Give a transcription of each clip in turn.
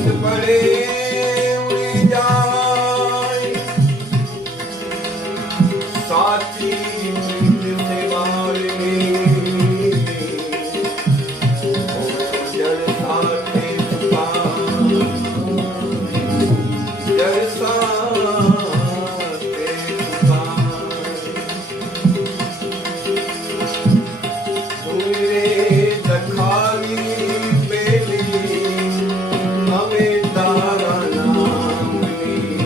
પડે ઉડી જાય સાચી સેવાળની જળ સાથે જળ સાથે દખાવી બેલી હવે તારા નામની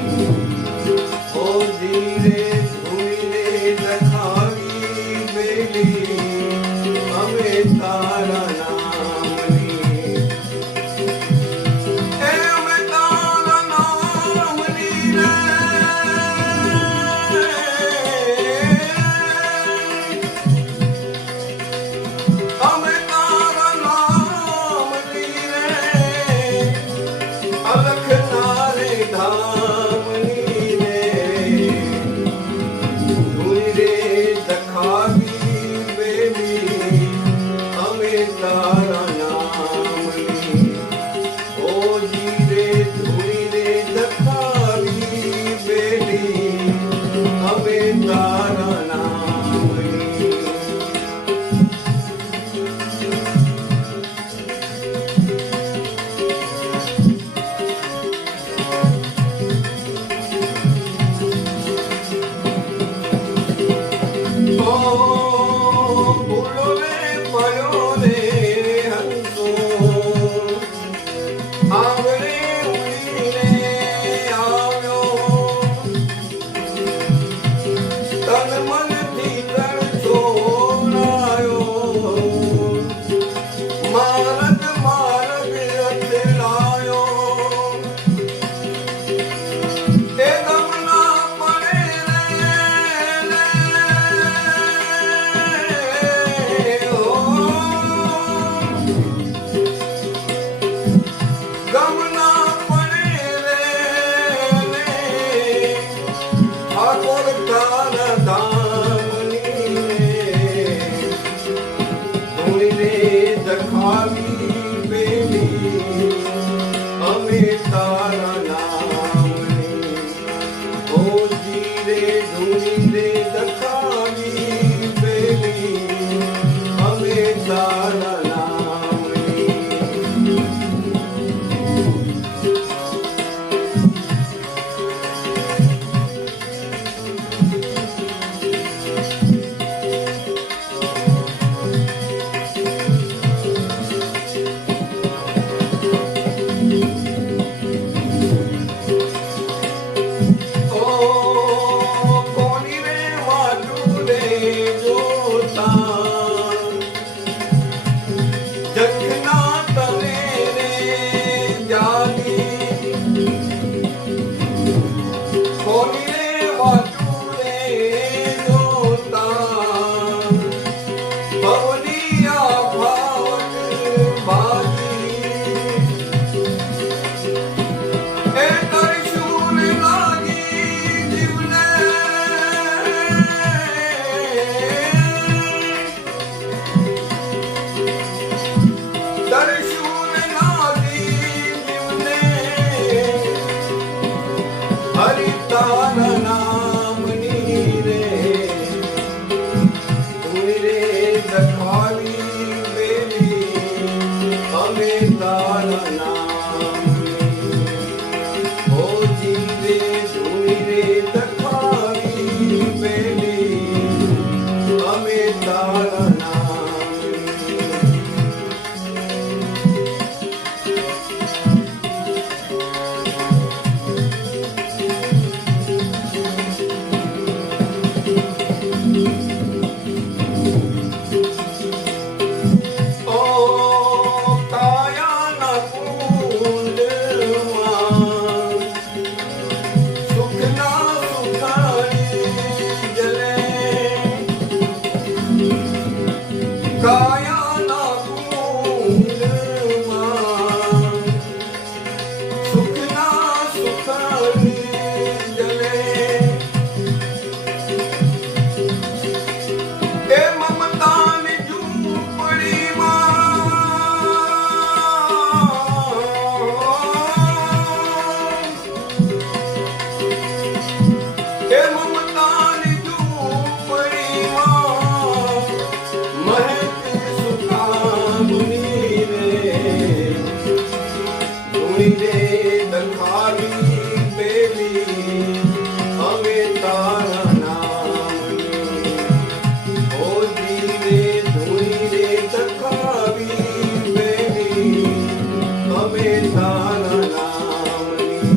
ઓ ધીરે ધૂઈને દખાવી બેલી હવે તારા નામની એ હવે તારા નામની રે અમે તારા નામની રે અલખના રે ધામની રે ધૂઈ રે દખાવી બેલી અમે તારા નામની ઓ જી રે ધૂઈ રે દખાવી બેલી અમે તારા નામની ભૂલો રે પડ્યો રે હંસો આવડે ઉડીને આવ્યો તન મનથી તરસો લાયો માર્ગ માર્ગ અથડાયો એ ગમના પડે ગમના પડે રે ઠાકોર તારા ધામની રે ધૂઈ રે દખાવી બેલી અમે તારા નામની ઓ જી રે ધૂઈ રે દખાવી બેલી અમે તારા નામની કોની રે વાટું રે જોતા જખના તને રે જાની કોની રે વાટું રે જોતા ભવનિયા ભાવક બાજી એ કરશું ને લાગી જીવને કરશું ને લાગી જીવને હરિ તારા નામની રે ધૂઈ રે દખાવી બેલી અમે તારા નામની ઓ જી રે ધૂઈ રે દખાવી બેલી અમે તારા નામની ઓ કાયાના તારા નામની.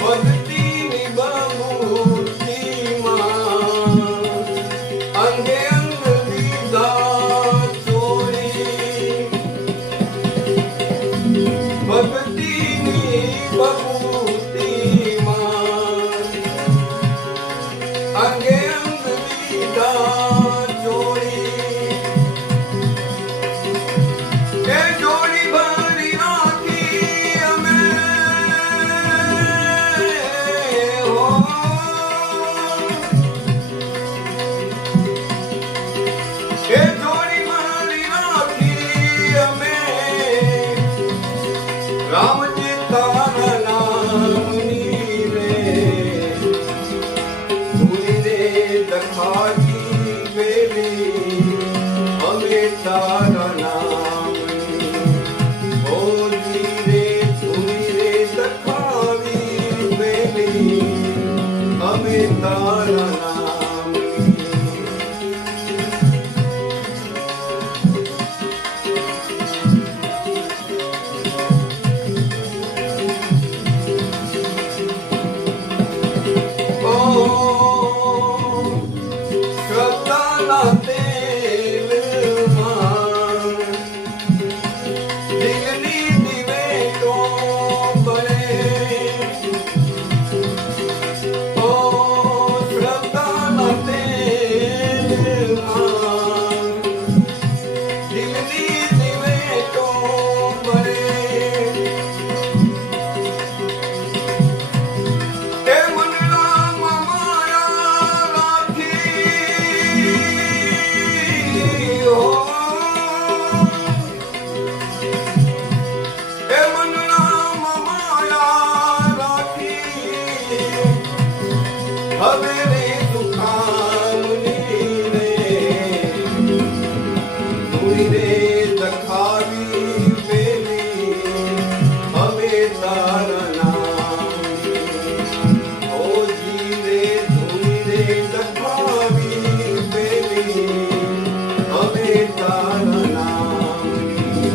ભક્તિની બહુતીમાં અંગે અંગ લીધા ચોરી. ભક્તિની બહુતીમાં અંગે અંગ લીધા ચોરી. એ જોડી ભરી રાખી અમે હો. એ જોડી ભરી રાખી અમે રામજી તારા નામની રે. ધૂની રે દખાવી વેલી અમે તારા નામની. ઓજી રે ધૂની રે દખાવી વેલી અમે તારા નામની. શ્રદ્ધાના તેલમાં દિલની દિવેટો બળે. શ્રદ્ધાના તેલમાં દિલની દિવેટો બળે. એ મનડામાં માયા રાખી હો. એ મનડામાં માયા રાખી હવે રે સુખામણી રે. ધૂળી રે દખાવી વેલી હવે તારા નામની. ઓજી રે ધૂળી રે દખાવી વેલી હવે તારા નામની.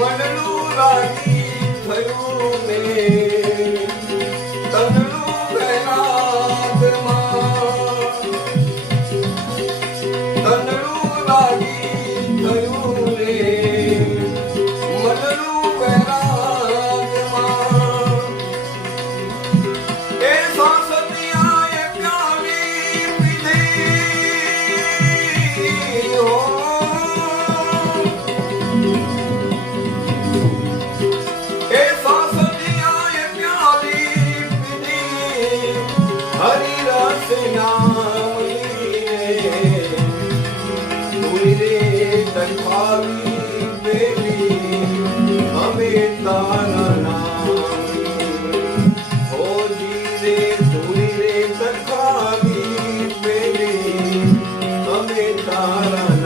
મનનું રાજી થયું ને તનનું વૈરાગમાં. તનનું રાજી થયું ને મનનું વૈરાગમાં. એ સાસતિયાએ પ્યારી પીધી હો. એ સાસતિયાએ પ્યારી પીધી હરિ રસ નામની રે. ધૂળી રે દખાવી વેલી અમે તારા નામની. ઓજી રે ધૂળી રે દખાવી વેલી અમે તારા